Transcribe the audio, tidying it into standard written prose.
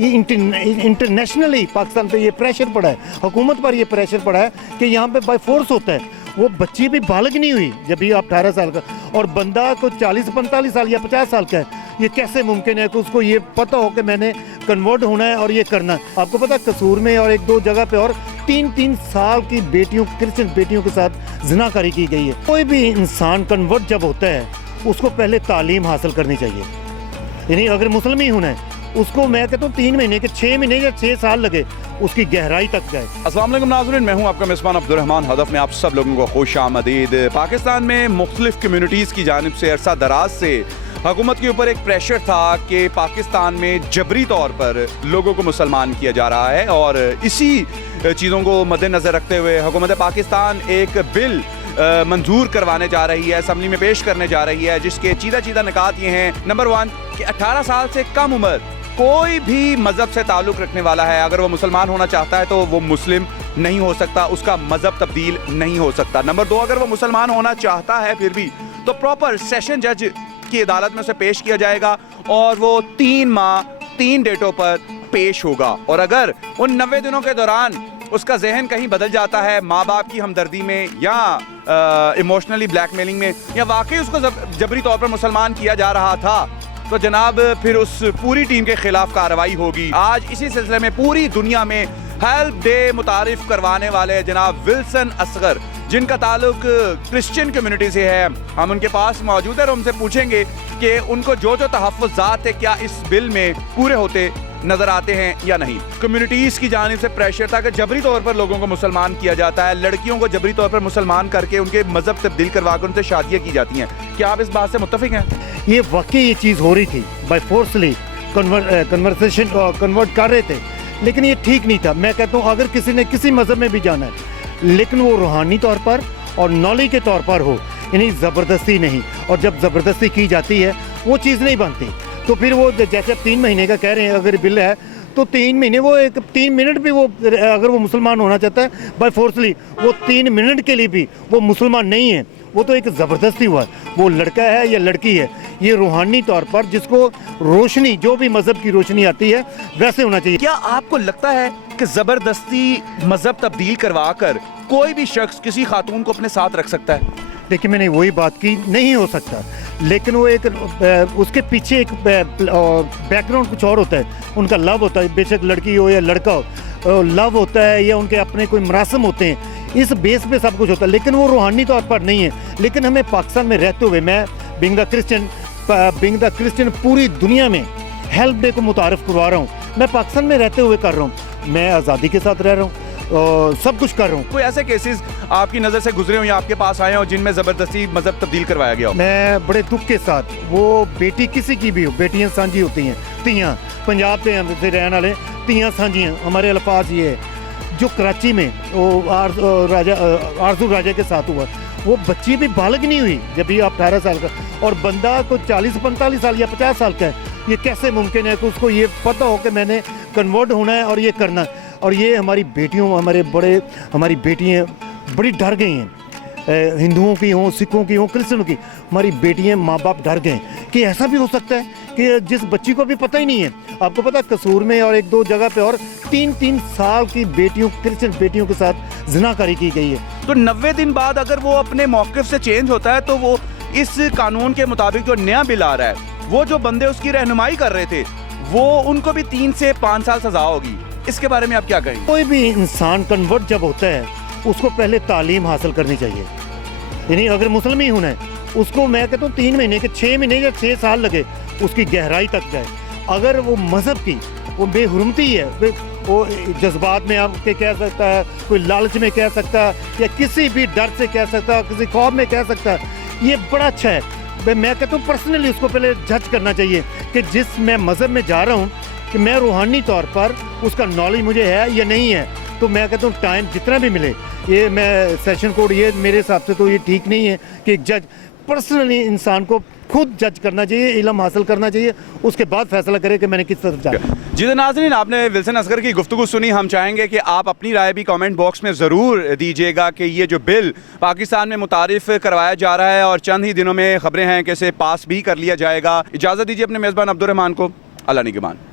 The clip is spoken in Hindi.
ये इंटरनेशनली पाकिस्तान पे ये प्रेशर पड़ा है, हुकूमत पर ये प्रेशर पड़ा है कि यहाँ पे बाय फोर्स होता है। वो बच्ची भी बालग नहीं हुई जब भी आप 18 साल का, और बंदा को 40-45 साल या 50 साल का है, ये कैसे मुमकिन है कि उसको ये पता हो कि मैंने कन्वर्ट होना है और ये करना है। आपको पता है कसूर में और 1-2 जगह पे और 3-3 साल की बेटियों, क्रिश्चियन बेटियों के साथ ज़िनाकारी की गई है। कोई भी इंसान कन्वर्ट जब होता है उसको पहले तालीम हासिल करनी चाहिए, यानी अगर मुस्लिम ही होना है उसको मैं कहता हूँ 3 महीने के 6 महीने या 6 साल लगे उसकी गहराई तक जाए। अस्सलाम वालेकुम नाज़रीन, मैं हूँ आपका मेज़बान अब्दुर्रहमान हदफ में आप सब लोगों को खुश आमदीद। पाकिस्तान में मुख्तलिफ कम्यूनिटीज़ की जानिब से अरसा दराज से हुकूमत के ऊपर एक प्रेशर था कि पाकिस्तान में जबरी तौर पर लोगों को मुसलमान किया जा रहा है, और इसी चीज़ों को मद्देनज़र रखते हुए हुकूमत पाकिस्तान एक बिल मंजूर करवाने जा रही है, असम्बली में पेश करने जा रही है, जिसके चीदा निकात ये हैं। नंबर 1 कि 18 साल से कम उम्र कोई भी मज़हब से ताल्लुक़ रखने वाला है, अगर वो मुसलमान होना चाहता है तो वो मुस्लिम नहीं हो सकता, उसका मज़हब तब्दील नहीं हो सकता। नंबर 2, अगर वो मुसलमान होना चाहता है फिर भी तो प्रॉपर सेशन जज की अदालत में उसे पेश किया जाएगा और वो 3 माह 3 डेटों पर पेश होगा। और अगर उन 90 दिनों के दौरान उसका जहन कहीं बदल जाता है माँ बाप की हमदर्दी में या इमोशनली ब्लैकमेलिंग में, या वाकई उसको जबरी तौर पर मुसलमान किया जा रहा था, तो जनाब फिर उस पूरी टीम के खिलाफ कार्रवाई होगी। आज इसी सिलसिले में पूरी दुनिया में हेल्प डे मुतारिफ करवाने वाले जनाब विल्सन असगर, जिनका ताल्लुक क्रिश्चियन कम्युनिटी से है, हम उनके पास मौजूद है और उनसे पूछेंगे कि उनको जो तहफ़्फ़ुज़ात है क्या इस बिल में पूरे होते नजर आते हैं या नहीं। कम्युनिटीज की जानिब से प्रेशर था कि जबरी तौर पर लोगों को मुसलमान किया जाता है, लड़कियों को जबरी तौर पर मुसलमान करके उनके मजहब तब्दील करवा कर उनसे शादियां की जाती हैं। क्या आप इस बात से मुत्तफिक हैं? ये वाकई ये चीज़ हो रही थी, बाय फोर्सली कन्वर्सेशन कन्वर्ट कर रहे थे, लेकिन ये ठीक नहीं था। मैं कहता हूँ अगर किसी ने किसी मज़हब में भी जाना है लेकिन वो रूहानी तौर पर और नौली के तौर पर हो, यानी ज़बरदस्ती नहीं। और जब ज़बरदस्ती की जाती है वो चीज़ नहीं बनती, तो फिर वो जैसे आप 3 महीने का कह रहे हैं अगर बिल है तो 3 महीने, वो एक 3 मिनट भी वो अगर वो मुसलमान होना चाहता है बाय फोर्सली, वो 3 मिनट के लिए भी वो मुसलमान नहीं है, वो तो एक ज़बरदस्ती हुआ। वो लड़का है या लड़की है, ये रूहानी तौर पर जिसको रोशनी, जो भी मज़हब की रोशनी आती है वैसे होना चाहिए। क्या आपको लगता है कि ज़बरदस्ती मज़हब तब्दील करवा कर कोई भी शख्स किसी खातून को अपने साथ रख सकता है? देखिए मैंने वही बात की, नहीं हो सकता, लेकिन वो एक उसके पीछे एक बैकग्राउंड कुछ और होता है, उनका लव होता है, बेशक लड़की हो या लड़का हो, लव होता है या उनके अपने कोई मरासम होते हैं, इस बेस पे सब कुछ होता है, लेकिन वो रूहानी तौर पर नहीं है। लेकिन हमें पाकिस्तान में रहते हुए, मैं बिंग द क्रिश्चियन पूरी दुनिया में हेल्प डे को मुतारफ़ करवा रहा हूँ, मैं पाकिस्तान में रहते हुए कर रहा हूँ, मैं आज़ादी के साथ रह रहा हूँ, सब कुछ कर रहा हूँ। कोई ऐसे केसेस आपकी नज़र से गुजरे हो या आपके पास आए हो जिनमें ज़बरदस्ती मज़हब तब्दील करवाया गया हो? मैं बड़े दुख के साथ, वो बेटी किसी की भी हो, बेटियाँ सांझी होती हैं, तियाँ, पंजाब से रहने वाले तियाँ सांझी हैं, हमारे अल्फाज ये है। जो कराची में वो आरजू राजा के साथ हुआ, वो बच्ची भी बालग नहीं हुई जब भी आप 18 साल का, और बंदा को 40-45 साल या 50 साल का है, ये कैसे मुमकिन है कि उसको ये पता हो कि मैंने कन्वर्ट होना है और ये करना है। और ये हमारी बेटियों, हमारी बेटियाँ बड़ी डर गई हैं, हिंदुओं की हों, सिखों की हों, क्रिश्चियनों की, हमारी बेटियाँ, माँ बाप डर गए कि ऐसा भी हो सकता है कि जिस बच्ची को भी पता ही नहीं है। आपको पता कसूर में और 1-2 जगह पे और 3-3 साल की बेटियों, क्रिश्चियन बेटियों के साथ ज़िनाकारी की गई है। तो 90 दिन बाद अगर वो अपने मौक़िफ़ से चेंज होता है तो वो इस कानून के मुताबिक जो नया बिल आ रहा है, वो जो बंदे उसकी रहनुमाई कर रहे थे वो उनको भी 3 से 5 साल सज़ा होगी। इसके बारे में आप क्या कहेंगे? कोई भी इंसान कन्वर्ट जब होता है उसको पहले तालीम हासिल करनी चाहिए, यानी अगर मुस्लिम ही होना है उसको मैं कहता हूँ 3 महीने के 6 महीने या 6 साल लगे उसकी गहराई तक जाए। अगर वो मज़हब की वो बेहुरमती है, वो जज्बात में आपके कह सकता है, कोई लालच में कह सकता है, या किसी भी डर से कह सकता है, किसी खौफ में कह सकता है, ये बड़ा अच्छा है। मैं कहता हूँ पर्सनली उसको पहले जज करना चाहिए कि जिस मैं मज़हब में जा रहा हूँ कि मैं रूहानी तौर पर उसका नॉलेज मुझे है या नहीं है। तो मैं कहता हूँ टाइम जितना भी मिले, ये मैं सेशन कोड, ये मेरे हिसाब से तो ये ठीक नहीं है कि एक जज पर्सनली इंसान को खुद जज करना चाहिए, इल्म हासिल करना चाहिए, उसके बाद फैसला करे कि मैंने किस तरफ जाना। जी तो नाज़रीन, आपने विल्सन असगर की गुफ्तगू सुनी। हम चाहेंगे कि आप अपनी राय भी कमेंट बॉक्स में ज़रूर दीजिएगा कि ये जो बिल पाकिस्तान में मुतारिफ़ करवाया जा रहा है और चंद ही दिनों में ख़बरें हैं कि इसे पास भी कर लिया जाएगा। इजाज़त दीजिए अपने मेज़बान अब्दुर्रहमान को। अल्लाह निगहबान।